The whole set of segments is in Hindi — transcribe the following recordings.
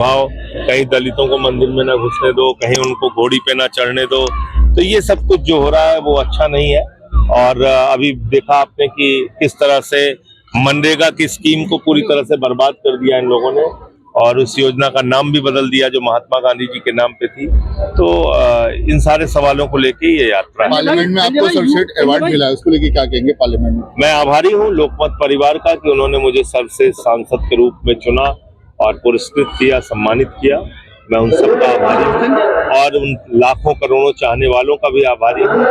भाव, कहीं दलितों को मंदिर में न घुसने दो, कहीं उनको घोड़ी पे न चढ़ने दो। तो ये सब कुछ जो हो रहा है वो अच्छा नहीं है। और अभी देखा आपने कि किस तरह से मनरेगा की स्कीम को पूरी तरह से बर्बाद कर दिया इन लोगों ने, और उस योजना का नाम भी बदल दिया जो महात्मा गांधी जी के नाम पे थी। तो इन सारे सवालों को लेके ये यात्रा है। पार्लियामेंट में आपको सर्वश्रेष्ठ अवार्ड मिला है, उसको लेके क्या कहेंगे पार्लियामेंट में? मैं आभारी हूँ लोकमत परिवार का कि उन्होंने मुझे सर्वश्रेष्ठ सांसद के रूप में चुना और पुरस्कृत किया, सम्मानित किया। मैं उन सबका आभारी हूँ और उन लाखों करोड़ों चाहने वालों का भी आभारी हूँ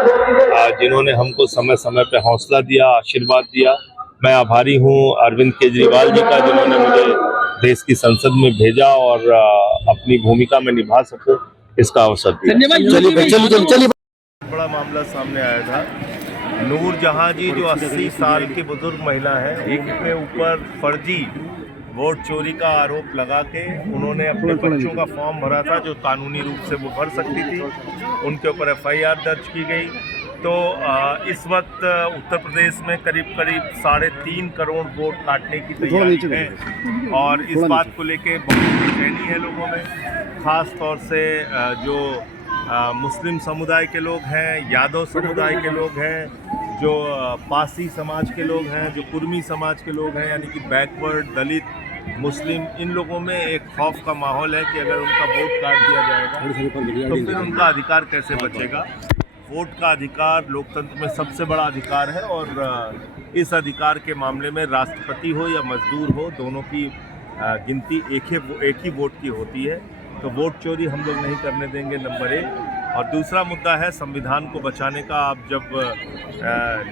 जिन्होंने हमको समय समय पे हौसला दिया, आशीर्वाद दिया। मैं आभारी हूँ अरविंद केजरीवाल जी का, जिन्होंने मुझे देश की संसद में भेजा और अपनी भूमिका में निभा सकूं इसका अवसर दिया। चलिए। बड़ा मामला सामने आया था। नूरजहां जी जो 80 साल की बुजुर्ग महिला है, उनके ऊपर फर्जी वोट चोरी का आरोप लगा के उन्होंने अपने बच्चों का फॉर्म भरा था जो कानूनी रूप से वो भर सकती थी। उनके ऊपर FIR दर्ज की गई। तो इस वक्त उत्तर प्रदेश में करीब 3.5 करोड़ वोट काटने की तैयारी है और इस बात को लेके बहुत बेचैनी है लोगों में, खास तौर से जो मुस्लिम समुदाय के लोग हैं, यादव समुदाय के लोग हैं, जो पासी समाज के लोग हैं, जो कुर्मी समाज के लोग हैं, यानी कि बैकवर्ड, दलित, मुस्लिम, इन लोगों में एक खौफ का माहौल है कि अगर उनका वोट काट दिया जाएगा तो फिर उनका अधिकार कैसे बचेगा। वोट का अधिकार लोकतंत्र में सबसे बड़ा अधिकार है और इस अधिकार के मामले में राष्ट्रपति हो या मजदूर हो, दोनों की गिनती एक ही वोट की होती है। तो वोट चोरी हम लोग नहीं करने देंगे, नंबर 1। और दूसरा मुद्दा है संविधान को बचाने का। आप जब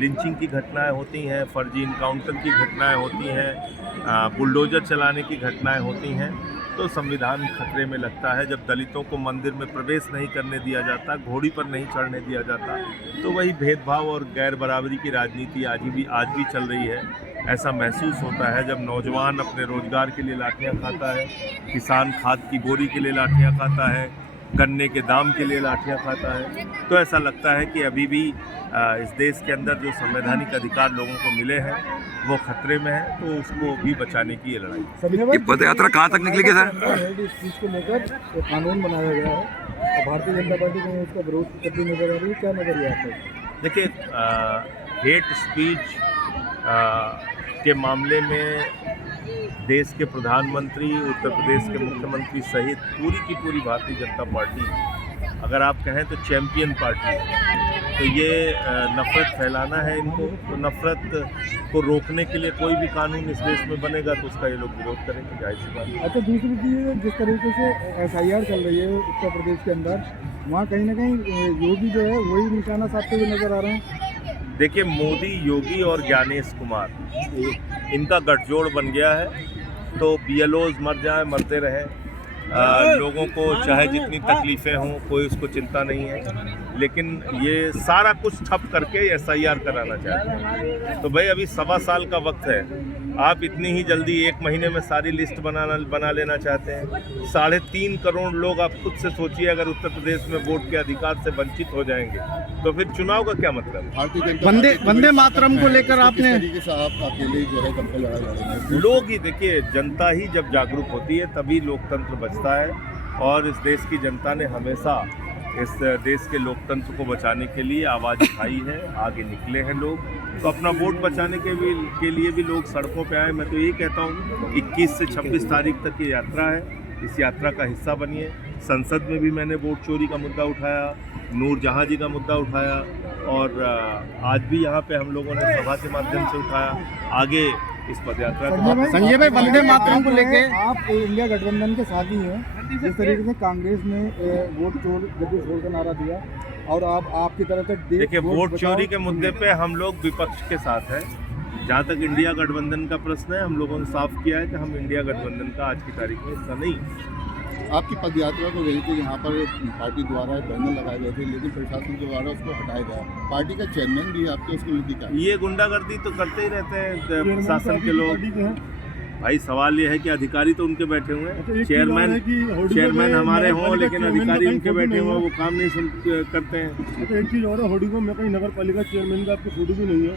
लिंचिंग की घटनाएं होती हैं, फर्जी इनकाउंटर की घटनाएं होती हैं, बुलडोजर चलाने की घटनाएं होती हैं, तो संविधान खतरे में लगता है। जब दलितों को मंदिर में प्रवेश नहीं करने दिया जाता, घोड़ी पर नहीं चढ़ने दिया जाता, तो वही भेदभाव और गैर बराबरी की राजनीति आज भी चल रही है। ऐसा महसूस होता है जब नौजवान अपने रोजगार के लिए लाठियां खाता है, किसान खाद की बोरी के लिए लाठियां खाता है, गन्ने के दाम के लिए लाठियां खाता है, तो ऐसा लगता है कि अभी भी इस देश के अंदर जो संवैधानिक अधिकार लोगों को मिले हैं वो खतरे में है। तो उसको भी बचाने की ये लड़ाई। पद यात्रा कहाँ तक निकलेगी सर? इस चीज़ को लेकर कानून बनाया गया है और भारतीय जनता पार्टी को उसका विरोध करती नजर आ रही है, क्या नजरिया आपका? देखिए, हेट स्पीच के मामले में देश के प्रधानमंत्री, उत्तर प्रदेश के मुख्यमंत्री सहित पूरी की पूरी भारतीय जनता पार्टी, अगर आप कहें तो चैंपियन पार्टी है। तो ये नफरत फैलाना है इनको, तो नफरत को रोकने के लिए कोई भी कानून इस देश में बनेगा तो उसका ये लोग विरोध करेंगे, जाहिर सी बात है। अच्छा, दूसरी चीज़, जिस तरीके से SIR चल रही है उत्तर प्रदेश के अंदर, वहाँ कहीं ना कहीं योगी जो है वही निशाना साधते हुए नजर आ रहे हैं। देखिए, मोदी, योगी और ज्ञानेश कुमार, इनका गठजोड़ बन गया है। तो BLOs मर जाए, मरते रहे, लोगों को चाहे जितनी तकलीफ़ें हों, कोई उसको चिंता नहीं है, लेकिन ये सारा कुछ ठप करके SIR कराना चाहते हैं। तो भाई अभी 1.25 साल का वक्त है, आप इतनी ही जल्दी 1 महीने में सारी लिस्ट बना लेना चाहते हैं। 3.5 करोड़ लोग, आप खुद से सोचिए, अगर उत्तर प्रदेश में वोट के अधिकार से वंचित हो जाएंगे तो फिर चुनाव का क्या मतलब है? वंदे मातरम को लेकर आपने आप अकेले जो है सबको लड़ा लड़ेंगे? लोग ही, देखिए, जनता ही जब जागरूक होती है तभी लोकतंत्र बचता है। और इस देश की जनता ने हमेशा इस देश के लोकतंत्र को बचाने के लिए आवाज़ उठाई है, आगे निकले हैं लोग। तो अपना वोट बचाने के लिए भी लोग सड़कों पे आए। मैं तो यही कहता हूँ 21 से 26 तारीख तक ये यात्रा है, इस यात्रा का हिस्सा बनिए। संसद में भी मैंने वोट चोरी का मुद्दा उठाया, नूरजहां जी का मुद्दा उठाया और आज भी यहाँ पे हम लोगों ने सभा के माध्यम से उठाया। आगे इस पदयात्रा संजय भाई, वंदे मातरम को लेके आप इंडिया गठबंधन के साथ ही हैं। जिस तरीके से कांग्रेस ने वोट चोर का नारा दिया और आपकी तरफ से देखिए, वोट चोरी के मुद्दे पे हम लोग विपक्ष के साथ हैं। जहाँ तक इंडिया गठबंधन का प्रश्न है, हम लोगों ने साफ किया है कि हम इंडिया गठबंधन का आज की तारीख में हिस्सा नहीं। आपकी पदयात्रा को लेकर यहाँ पर पार्टी द्वारा बैनर लगाए गए थे, लेकिन प्रशासन के द्वारा उसको हटाया गया। पार्टी का चेयरमैन भी आपके उसको लेकर ये गुंडागर्दी तो करते ही रहते हैं प्रशासन के लोग। भाई सवाल ये है कि अधिकारी तो उनके बैठे हुए हैं, चेयरमैन हमारे हों लेकिन अधिकारी उनके बैठे हुए, वो काम नहीं करते हैं। एक चीज़ और है, होर्डिंगों में कहीं नगर पालिका चेयरमैन का आपकी फोटो भी नहीं है।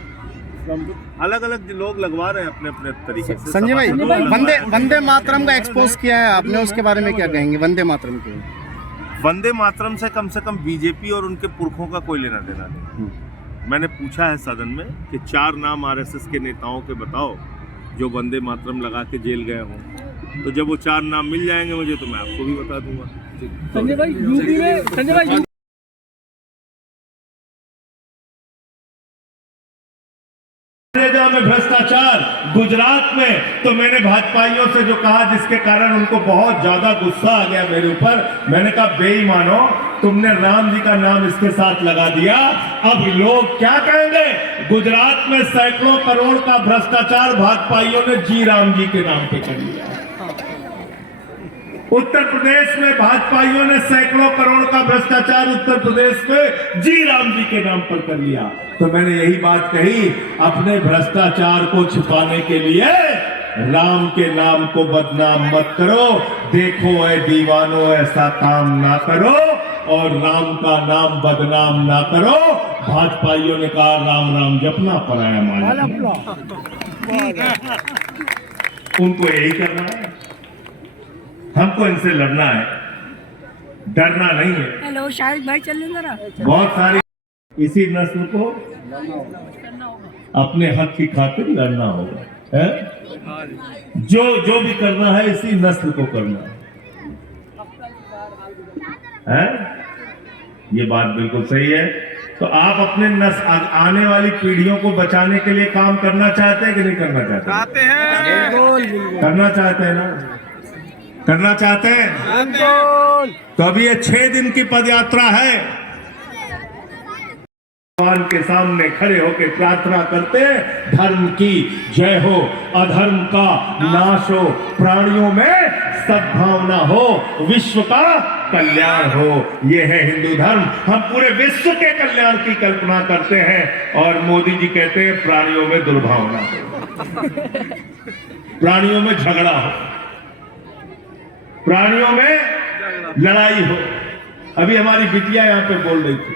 अलग अलग लोग लगवा रहे हैं अपने अपने तरीके से। संजय भाई, सभा को वंदे वंदे मातरम का एक्सपोज किया है आपने, उसके बारे में क्या कहेंगे? वंदे मातरम के वंदे मातरम से कम बीजेपी और उनके पुरखों का कोई लेना देना नहीं। मैंने पूछा है सदन में कि 4 नाम आरएसएस के नेताओं के बताओ जो वंदे मातरम लगा के जेल गए हों, तो जब वो 4 नाम मिल जाएंगे मुझे तो मैं आपको भी बता दूंगा। संजय भाई, यूपी में में भ्रष्टाचार गुजरात में, तो मैंने भाजपाइयों से जो कहा, जिसके कारण उनको बहुत ज्यादा गुस्सा आ गया मेरे ऊपर, मैंने कहा बेईमानो, तुमने राम जी का नाम इसके साथ लगा दिया, अब लोग क्या कहेंगे? गुजरात में सैकड़ों करोड़ का भ्रष्टाचार भाजपाइयों ने जी राम जी के नाम पे कर लिया। उत्तर प्रदेश में भाजपाइयों ने सैकड़ों करोड़ का भ्रष्टाचार उत्तर प्रदेश में जी राम जी के नाम पर कर लिया। तो मैंने यही बात कही, अपने भ्रष्टाचार को छिपाने के लिए राम के नाम को बदनाम मत करो। देखो ऐ दीवानों, ऐसा काम ना करो और राम का नाम बदनाम ना करो। भाजपाइयों ने कहा राम राम जपना, पराया माना। उनको यही करना है, हमको इनसे लड़ना है, डरना नहीं है। हेलो शाहिद भाई, चल जरा। बहुत सारी इसी नस्ल को अपने हक की खातिर लड़ना होगा, है? जो भी करना है इसी नस्ल को करना है। ये बात बिल्कुल सही है। तो आप अपने आने वाली पीढ़ियों को बचाने के लिए काम करना चाहते हैं कि नहीं करना चाहते हैं? करना चाहते हैं ना? करना चाहते हैं? तो अभी ये 6 दिन की पदयात्रा है। भगवान के सामने खड़े होकर प्रार्थना करते हैं, धर्म की जय हो, अधर्म का नाश हो, प्राणियों में सद्भावना हो, विश्व का कल्याण हो। ये है हिंदू धर्म। हम पूरे विश्व के कल्याण की कल्पना करते हैं और मोदी जी कहते हैं प्राणियों में दुर्भावना हो, प्राणियों में झगड़ा हो, प्राणियों में लड़ाई हो। अभी हमारी बिटिया यहाँ पे बोल रही थी,